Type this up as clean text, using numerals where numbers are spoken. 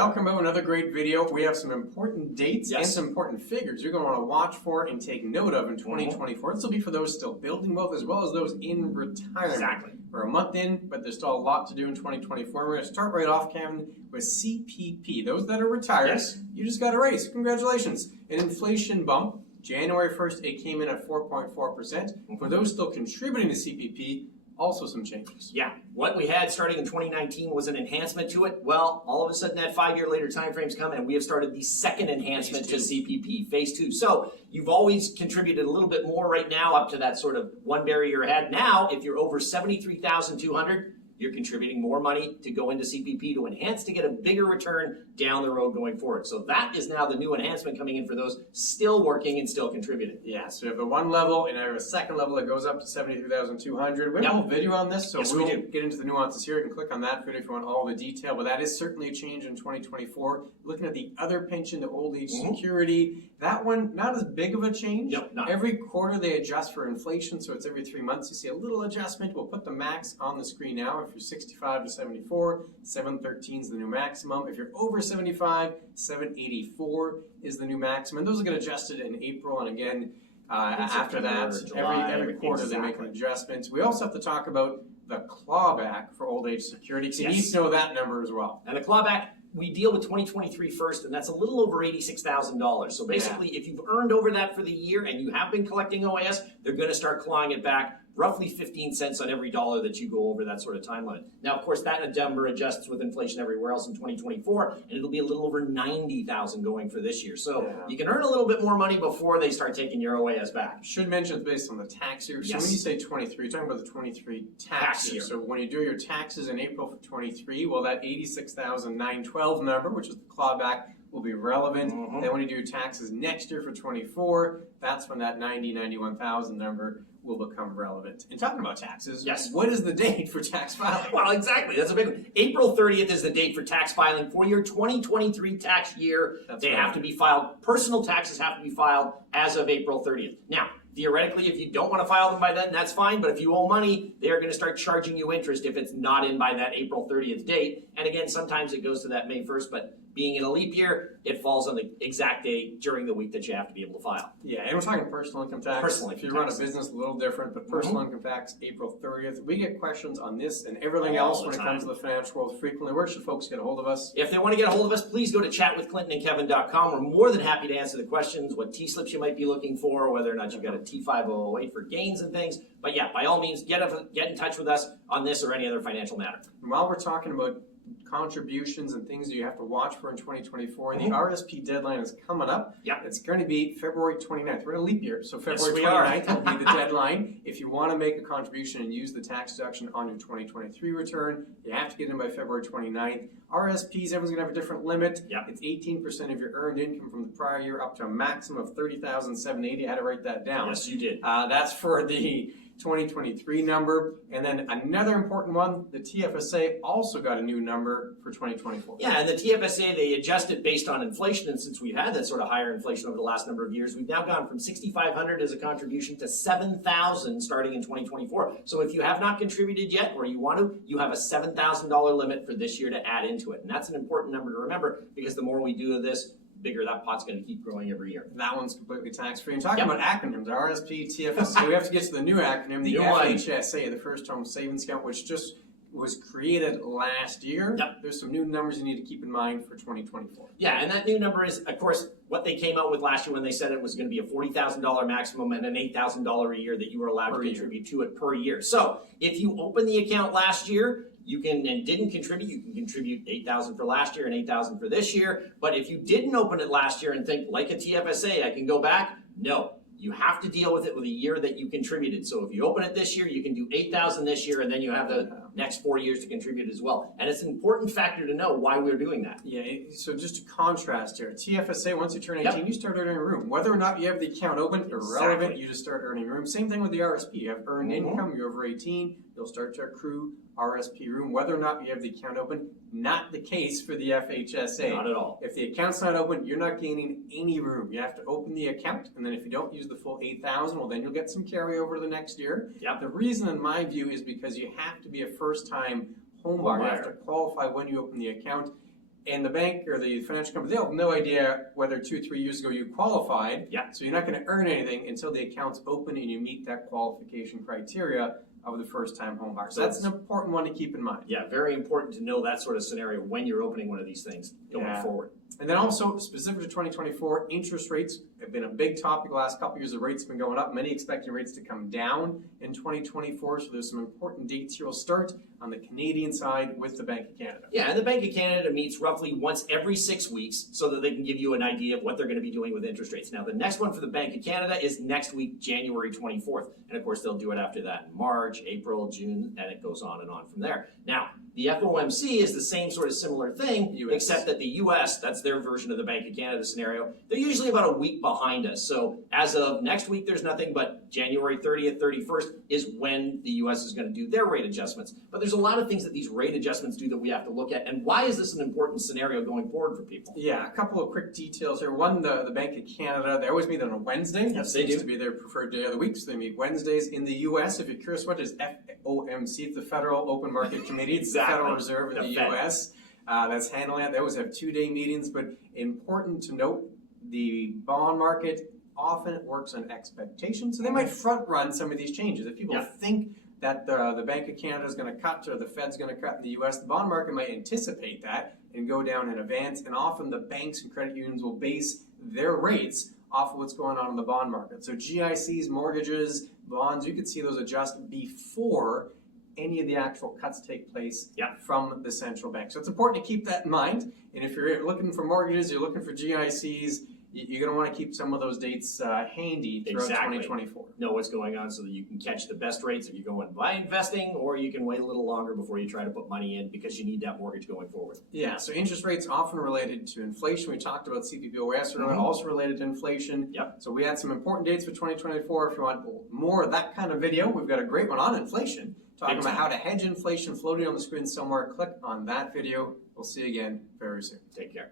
welcome to another great video. We have some important dates and some important figures you're going to want to watch for and take note of in 2024. This will be for those still building wealth as well as those in retirement. Exactly. We're a month in, but there's still a lot to do in 2024. We're going to start right off, Kevin, with CPP. Those that are retired, you just got a raise. Congratulations. An inflation bump. January 1st, it came in at 4.4%. For those still contributing to CPP, also some changes. Yeah, what we had starting in 2019 was an enhancement to it. Well, all of a sudden that 5 year later time frame's come and we have started the second enhancement to CPP, phase 2. So you've always contributed a little bit more right now up to that sort of one barrier ahead. Now, if you're over 73,200, you're contributing more money to go into CPP to enhance to get a bigger return down the road going forward. So that is now the new enhancement coming in for those still working and still contributing. Yeah, so you have the one level and I have a second level that goes up to 73,200. We have a whole video on this, so we won't get into the nuances here. You can click on that video if you want all the detail, but that is certainly a change in 2024. Looking at the other pension, the old age security, that one, not as big of a change. Every quarter they adjust for inflation, so it's every 3 months. You see a little adjustment. We'll put the max on the screen now. If you're 65 to 74, 713 is the new maximum. If you're over 75, 784 is the new maximum. And those will get adjusted in April, and again, after that, every quarter they make an adjustment. We also have to talk about the clawback for old age security, because you need to know that number as well. And the clawback, we deal with 2023 first, and that's a little over $86,000. So basically, if you've earned over that for the year and you have been collecting OAS, they're going to start clawing it back roughly 15 cents on every dollar that you go over that sort of timeline. Now, of course, that number adjusts with inflation everywhere else in 2024, and it'll be a little over $90,000 going for this year. So you can earn a little bit more money before they start taking your OAS back. Should mention it's based on the tax year. So when you say 23, you're talking about the 23 tax year. So when you do your taxes in April for 23, well, that 86,912 number, which is the clawback, will be relevant. Then when you do your taxes next year for 24, that's when that 91,000 number will become relevant. And talking about taxes, what is the date for tax filing? Well, exactly. That's a big one. April 30th is the date for tax filing for your 2023 tax year. They have to be filed. Personal taxes have to be filed as of April 30th. Now, theoretically, if you don't want to file them by then, that's fine. But if you owe money, they are going to start charging you interest if it's not in by that April 30th date. And again, sometimes it goes to that May 1st, but being in a leap year, it falls on the exact day during the week that you have to be able to file. Yeah, and we're talking personal income tax. If you run a business, a little different, but personal income tax, April 30th. We get questions on this and everything else when it comes to the financial world frequently. Where should folks get a hold of us? If they want to get a hold of us, please go to chatwithclintonandkevin.com. We're more than happy to answer the questions, what T-slips you might be looking for, whether or not you've got a T5008 for gains and things. But yeah, by all means, get in touch with us on this or any other financial matter. And while we're talking about contributions and things that you have to watch for in 2024. The RRSP deadline is coming up. It's going to be February 29th. We're in a leap year, so February 29th will be the deadline. If you want to make a contribution and use the tax deduction on your 2023 return, you have to get in by February 29th. RRSPs, everyone's going to have a different limit. It's 18% of your earned income from the prior year up to a maximum of $30,780. I had to write that down. Yes, you did. That's for the 2023 number. And then another important one, the TFSA also got a new number for 2024. Yeah, and the TFSA, they adjusted based on inflation, and since we've had that sort of higher inflation over the last number of years, we've now gone from $6,500 as a contribution to $7,000 starting in 2024. So if you have not contributed yet, or you want to, you have a $7,000 limit for this year to add into it. And that's an important number to remember, because the more we do of this, bigger that pot's going to keep growing every year. That one's completely tax-free. And talking about acronyms, RRSP, TFSA, we have to get to the new acronym, the FHSA, the First Home Savings Account, which just was created last year. There's some new numbers you need to keep in mind for 2024. Yeah, and that new number is, of course, what they came out with last year when they said it was going to be a $40,000 maximum and an $8,000 a year that you were allowed to contribute to it per year. So if you opened the account last year, you can and didn't contribute, you can contribute $8,000 for last year and $8,000 for this year. But if you didn't open it last year and think, like a TFSA, I can go back, no. You have to deal with it with a year that you contributed. So if you open it this year, you can do $8,000 this year, and then you have the next 4 years to contribute as well. And it's an important factor to know why we're doing that. Yeah, so just to contrast here, TFSA, once you turn 18, you start earning room. Whether or not you have the account open, irrelevant, you just start earning room. Same thing with the RSP. You have earned income, you're over 18, you'll start to accrue RSP room. Whether or not you have the account open, not the case for the FHSA. Not at all. If the account's not open, you're not gaining any room. You have to open the account, and then if you don't use the full $8,000, well, then you'll get some carryover the next year. The reason, in my view, is because you have to be a first-time home buyer. You have to qualify when you open the account. And the bank or the financial company, they'll have no idea whether 2 or 3 years ago you qualified. Yeah. So you're not going to earn anything until the account's open and you meet that qualification criteria of the first-time home buyer. So that's an important one to keep in mind. Yeah, very important to know that sort of scenario when you're opening one of these things going forward. And then also, specific to 2024, interest rates have been a big topic the last couple of years. The rates have been going up. Many expecting rates to come down in 2024. So there's some important dates here. We'll start on the Canadian side with the Bank of Canada. Yeah, and the Bank of Canada meets roughly once every 6 weeks so that they can give you an idea of what they're going to be doing with interest rates. Now, the next one for the Bank of Canada is next week, January 24th. And of course, they'll do it after that in March, April, June, and it goes on and on from there. Now, the FOMC is the same sort of similar thing, except that the US, that's their version of the Bank of Canada scenario, they're usually about a week behind us. So as of next week, there's nothing, but January 30th, 31st is when the US is going to do their rate adjustments. But there's a lot of things that these rate adjustments do that we have to look at. And why is this an important scenario going forward for people? Yeah, a couple of quick details here. One, the Bank of Canada, they always meet on a Wednesday. Yes, they do. to be their preferred day of the week, so they meet Wednesdays. In the US, if you're curious, what is FOMC? It's the Federal Open Market Committee. It's the Federal Reserve in the US that's handling it. They always have 2-day meetings, but important to note, the bond market often works on expectations, so they might front run some of these changes. If people think that the Bank of Canada is going to cut or the Fed's going to cut in the US, the bond market might anticipate that and go down in advance, and often the banks and credit unions will base their rates off of what's going on in the bond market. So GICs, mortgages, bonds, you could see those adjust before any of the actual cuts take place from the central bank. So it's important to keep that in mind. And if you're looking for mortgages, you're looking for GICs, you're going to want to keep some of those dates handy throughout 2024. Know what's going on so that you can catch the best rates if you go and buy investing, or you can wait a little longer before you try to put money in because you need that mortgage going forward. Yeah, so interest rates often related to inflation. We talked about CPP earlier, also related to inflation. Yep. So we had some important dates for 2024. If you want more of that kind of video, we've got a great one on inflation, talking about how to hedge inflation, floating on the screen somewhere. Click on that video. We'll see you again very soon. Take care.